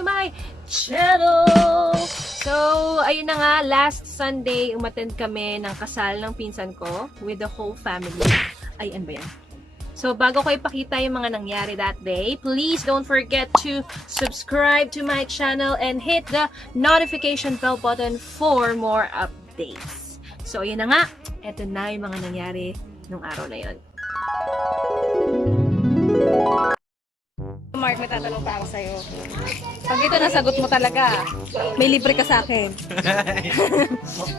to my channel! So, ayun na nga, last Sunday, umattend kami ng kasal ng pinsan ko with the whole family. Ay, ano ba yan? So, bago ko ipakita yung mga nangyari that day, please don't forget to subscribe to my channel and hit the notification bell button for more updates. So, ayun na nga, eto na yung mga nangyari nung araw na yun. Mark, may tatanong pa ako sa'yo. Pag ito nasagot mo talaga, may libre ka sa akin.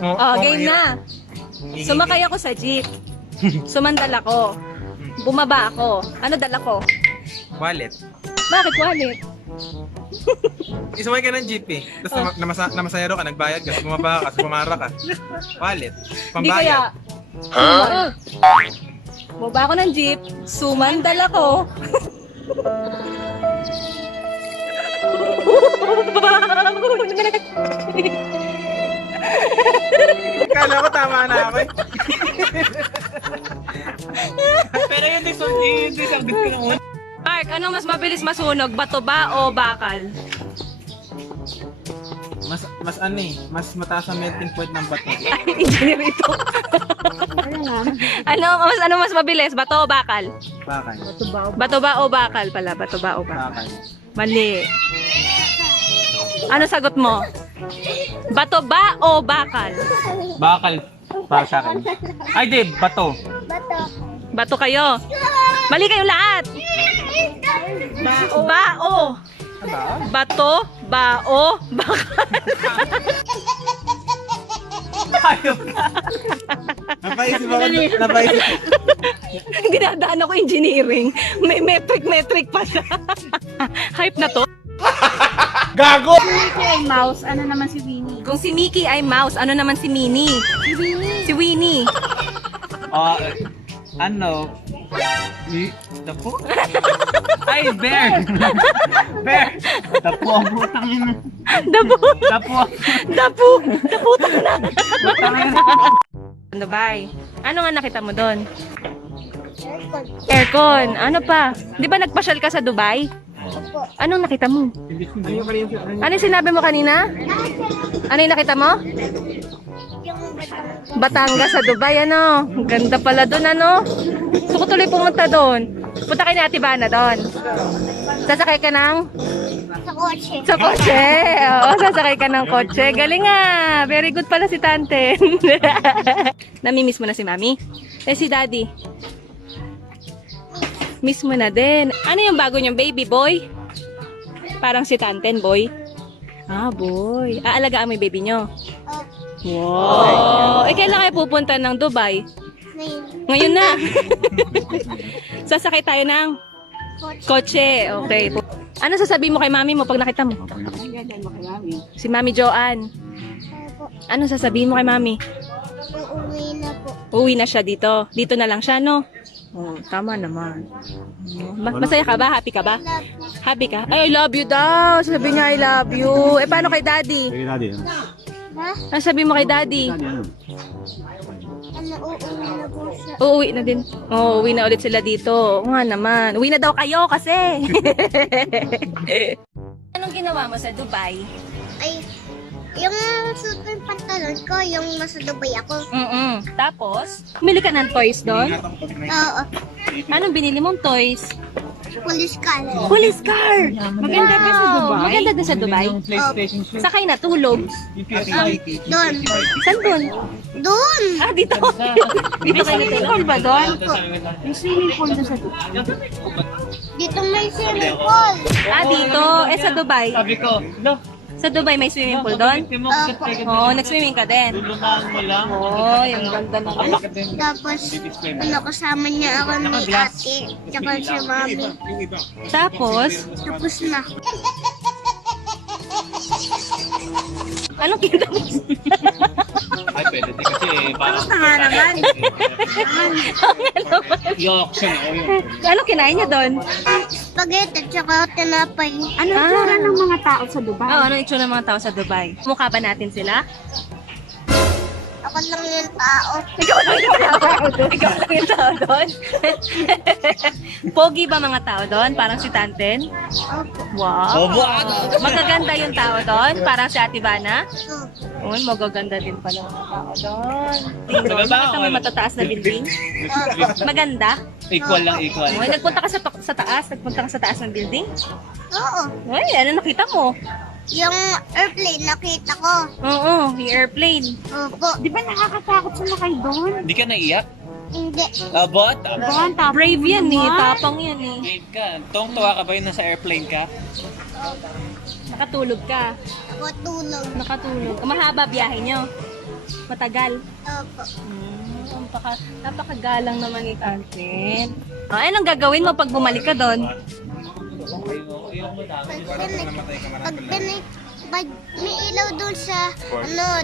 Oh, game na. Sumakay ako sa jeep. Sumandal ako. Bumaba ako. Ano dala ko? Wallet. Bakit wallet? Isumay ka ng jeep eh. Tapos namasayaro ka, nagbayad ka, bumaba ka, pumara ka. Wallet. Hindi kaya. Pambayad. Bumaba ako ng jeep. Sumandal ako. Kala ko tama na ako eh. Pero yun din sagot ko na una. Mark, ano mas mabilis masunog? Bato ba o bakal? Mas ano eh, mas mataas ang melting point ng bato. Ay, engineer ito. ano mas mabilis? Bato o bakal? Bakal. Bato ba o bakal pala? Bato ba o bakal? Bakal. Mali. Ano sagot mo? Bato ba o bakal? Bakal. Para sa akin. Ay di, bato. Bato kayo. Mali kayo lahat. Bao. Bato, bao, bakal. Napaisip ako. Napaisip. Dinadaan ako engineering. May metric pa siya. Hype na to. Gago! Si Mickey ay mouse, ano naman si Winnie? Kung si Mickey ay mouse, ano naman si Minnie? Si Winnie. Si Winnie. Ano? Dapo? Ay, bear! Bear! Dapo, butang yun. Dapo. Dapo. Dapo. Daputan na. Dubai. Ano nga nakita mo doon? Aircon. Ano pa? Di ba nagpasyal ka sa Dubai? Anong nakita mo? Ano yung sinabi mo kanina? Ano yung nakita mo? Batangas sa Dubai, ano? Ganda pala doon, ano? Gusto ko tuloy pumunta doon. Punta kayo ni Ate Bana doon. Sasakay ka ng? Sa kotse. Sa kotse. Oo, sasakay ka ng kotse. Galing nga. Very good pala si Tante. Namimiss mo na si Mami? Eh, si Daddy? Miss mo na din. Ano yung bago niyong baby boy? Parang si Tanten, boy. Ah, boy. Aalagaan mo yung baby niyo? Wow. Eh, kailan kayo pupunta ng Dubai? Ngayon na. Sasakay tayo ng kotse. Okay. Ano sasabihin mo kay mami mo pag nakita mo? Si Mami Joanne. Ano sasabihin mo kay mami? Uuwi na po. Uwi na siya dito. Dito na lang siya, no? Oh, tama naman. Masaya ka ba? Happy ka ba? Happy ka? Ay, I love you daw. Sabi niya, I love you. Eh, paano kay daddy? Ha? Ano sabi mo kay daddy? Ano, uuwi na po siya. Uuwi na din. Oo, uwi na ulit sila dito. Oo nga naman. Uwi na daw kayo kasi. Anong ginawa mo sa Dubai? Ay, yung suot ko yung pantalon ko, yung nasa Dubai ako. Tapos, bumili ka ng toys doon? Oo. Anong binili mong toys? Police car. Police car! Maganda ba sa Dubai? Maganda din sa Dubai. PlayStation show. Sakay na, tulog. Doon. Saan doon? Doon! Ah, dito. Dito kayo tulog ba doon? May swimming pool doon sa Dubai. Dito may swimming pool. Ah, dito. Eh, sa Dubai. Sabi ko, no, Sa Dubai may swimming pool doon? Oo, nag-swimming ka din. tulungan mo lang. Oo, yung ganda naman. Tapos, kasama niya ako ni ate, tsaka si mami. Tapos, Tapos na. anong kita mo? Ay, pwede din kasi parang... Tanga naman. I-auction ako yun. Anong kinain niya doon? Spaghetti, tsaka tinapay. Ano itsura ng mga tao sa Dubai? Oo, anong itsura ng mga tao sa Dubai? Mukha ba natin sila? Ako lang yung tao. Ikaw lang yung tao doon. Ikaw lang yung tao doon. Pogi ba mga tao doon? Parang si Tanten? Opo. Wow! Magaganda yung tao doon? Parang si Ate Bana? Opo. Uy, magaganda din pala mga tao doon. Tingnan, Maganda ba? nakita mo yung matataas na building? Maganda? Equal lang, equal. Uy, nagpunta ka sa taas? Nagpunta ka sa taas ng building? Oo. Uy, ano nakita mo? Yung airplane nakita ko. Oo, yung airplane. Opo. Di ba nakakatakot sumakay doon? Hindi ka naiyak? Hindi. Abot? Baka tapos Brave yan eh, naman. tapang yan eh. Wait ka. Tuwang-tuwa ka ba yun nasa airplane ka? Nakatulog ka. Ako tulog. Nakatulog. Mahaba biyahe nyo. Matagal. Opo. Napakagalang naman ni Tantin. Anong gagawin mo pag bumalik ka doon? Pag may ilaw dun sa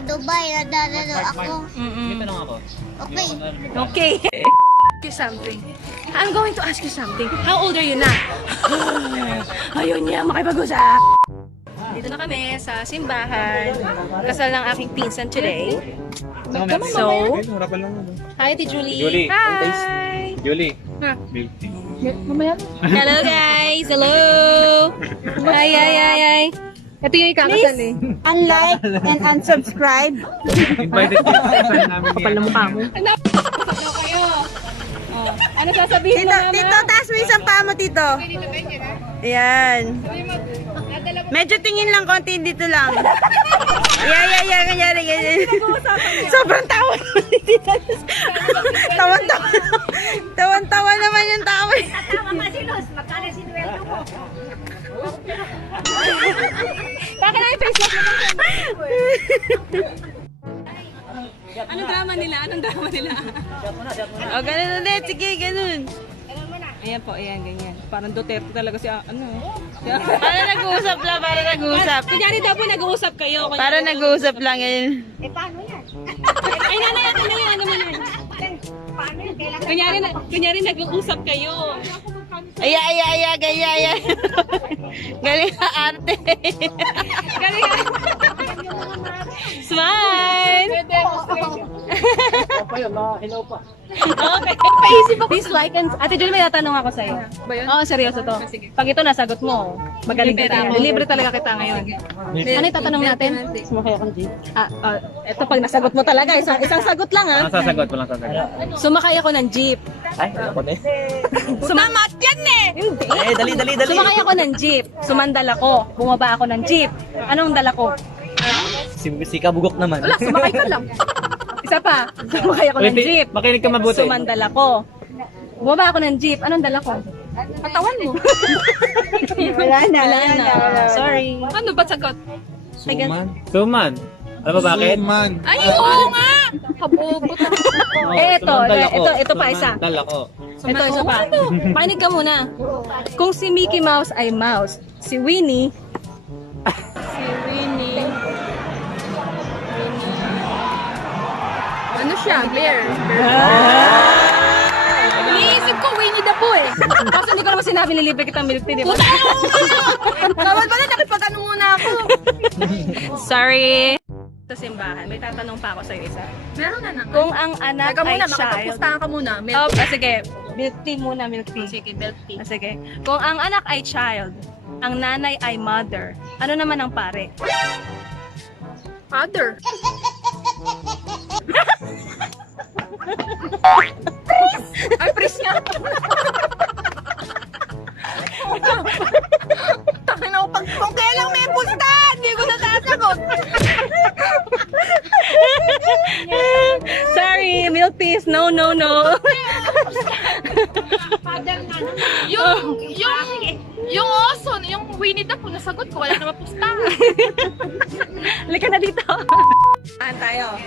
Dubai, nadadalo ako. May tanong ako. Okay. Okay. Ask you something. I'm going to ask you something. How old are you na? Ayun niya, makipag-usap. Dito na kami sa simbahan. Kasal ng aking pinsan today. So, Harapan lang. hi Ate Julie. Julie. Hi. Julie. Ha? Milk tea. Hello guys. Hello. Hi. Ito yung ikakasal eh. Unlike and unsubscribe. Invited din sa kasal namin Kapal na mukha mo. Ano kayo? Oh, ano sasabihin mo, Mama? Tito, taas mo isang paa mo, Tito. Ayan. Medyo tingin lang, konti dito lang. Yeah, kanyari, ganyan. Sobrang tawa naman ni Tita. Tawan-tawa naman yung tawa. Bakit na yung face mask mo? Anong drama nila? O, ganun ulit. Sige, ganun. Ayan po, ayan, ganyan. Parang Duterte talaga si Para nag-uusap lang, para nag-uusap. Kunyari daw po nag-uusap kayo. Para nag-uusap lang, ganyan. Ay, nanay, ano mo yan? Kunyari nag-uusap kayo. Aya, ganyan. Galing ka arte. Smile! Okay. Please like and... Ate Julie, may tatanong ako sa'yo. Oo, seryoso to. Pag ito nasagot mo, magaling kita. Libre talaga kita ngayon. Ano yung tatanong natin? Sumakay akong jeep. Ito pag nasagot mo talaga, isang sagot lang ha. Walang sasagot, walang sasagot. Sumakay ako ng jeep. Ay, ako na eh. Sumamat yan eh! Hindi. Dali. Sumakay ako ng jeep. Sumandal ako. Bumaba ako ng jeep. Anong dala ko? Si Kabugok naman. Wala, sumakay ka lang. Isa pa. Sumakay ako ng jeep. Makinig ka mabuti. Sumandal ako. Bumaba ako ng jeep. Anong dala ko? Katawan mo. Wala na. Sorry. Ano ba sagot? Suman. Alam mo bakit? Man. Ay, oo nga! Kabobo. Ito pa isa. Dala ko. Ito isa pa. Pakinig ka muna. Kung si Mickey Mouse ay mouse, si Winnie... Ano siya? Bear. Iniisip ko, Winnie the Pooh eh. Kaso hindi ko naman sinabi nilibre kitang milk tea, di ba? Tawad ba na? Nakipag-ano muna ako. Sorry. Sa simbahan, may tatanong pa ako sa isa. Meron na naman. Kung ang anak Teka ay muna, child... makatapustahan ka muna. Oh, sige. Milk tea muna, milk tea. Sige, milk tea. Sige. Kung ang anak ay child, ang nanay ay mother, ano naman ang pare? Father. Ay, priest nga. Takin ako pag kung kailang may pusta, hindi ko natasagot. Sorry, milk tea is no. Yung oso, yung Winnie the Pooh, nasagot ko, wala na mapusta. Halika na dito. Saan tayo?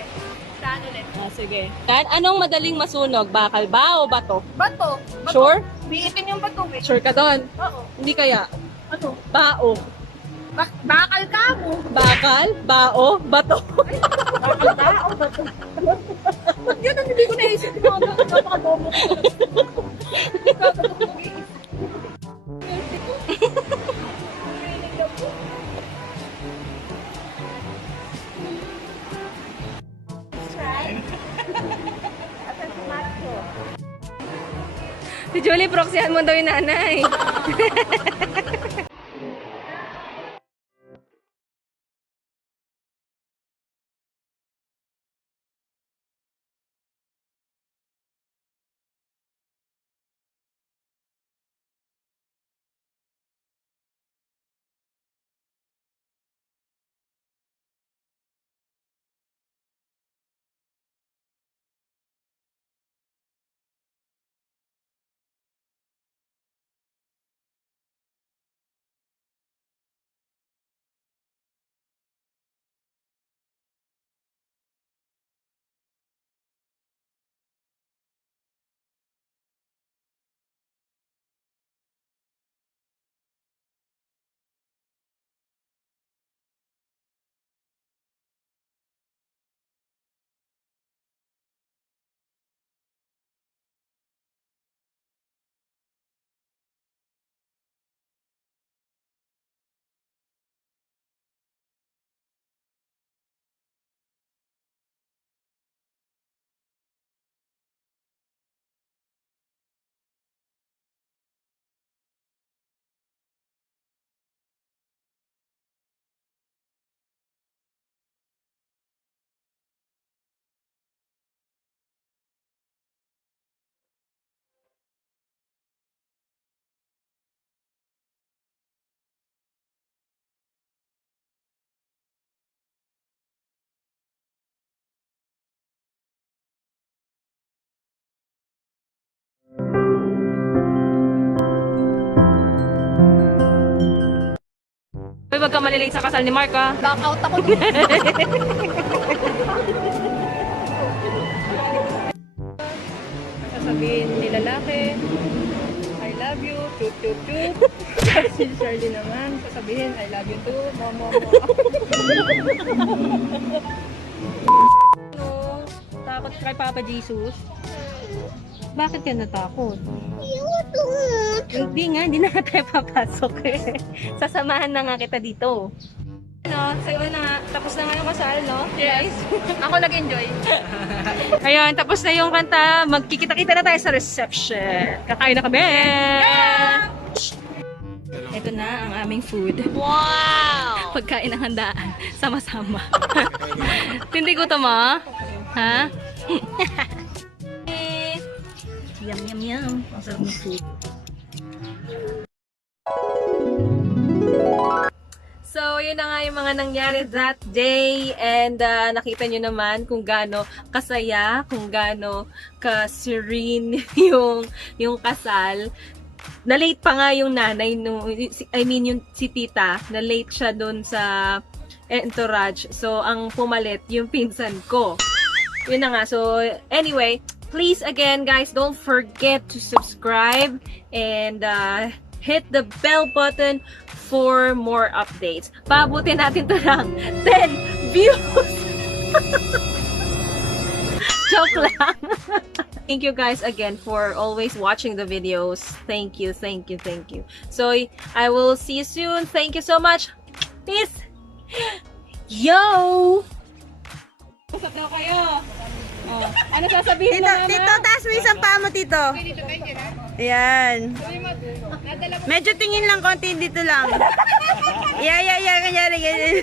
Saan ulit? Sige. Anong madaling masunog? Bakal ba o bato? Bato. Sure? Biitin yung bato eh. Sure ka doon? Oo. Hindi kaya? Ano? Bao. Bakal ka mo. Bakal? Bao? Bato? Yun ang hindi ko naisip mo. Napakadomo ko. Si Julie, proxyhan mo daw yung nanay. Uy, wag ka malilate sa kasal ni Mark, ha? Blackout ako. Sasabihin ni lalaki, I love you, toot toot toot. Si Charlie naman, sasabihin, I love you too, momo mo. No, takot kay Papa Jesus. Bakit ka natakot? Hindi nga, hindi na nga tayo papasok eh. Sasamahan na nga kita dito. No, sa'yo na, tapos na nga yung kasal, no? Yes. Ako nag-enjoy. Ayun, tapos na yung kanta. Magkikita-kita na tayo sa reception. Kakain na kami! Ito na ang aming food. Wow! Pagkain ng handaan. Sama-sama. Tindi ko to mo? Ha? Yum, yum, yum. Ang sarap ng food. So, yun na nga yung mga nangyari that day and nakita nyo naman kung gaano kasaya, kung gaano ka-serene yung kasal. Na-late pa nga yung nanay, yung si tita, na-late siya dun sa entourage. So, ang pumalit yung pinsan ko. Yun na nga. So, anyway, please again guys, don't forget to subscribe and hit the bell button for more updates. Pabutin natin to ng 10 views! Joke lang! Thank you guys again for always watching the videos. Thank you, thank you, thank you. So, I will see you soon. Thank you so much. Peace! Yo! Usap daw kayo. Oh, ano sasabihin Tito, mo, mama? tito, taas mo isang paa mo, tito. Ayan. Medyo tingin lang, konti dito lang. Yeah, kanyari, ganyan.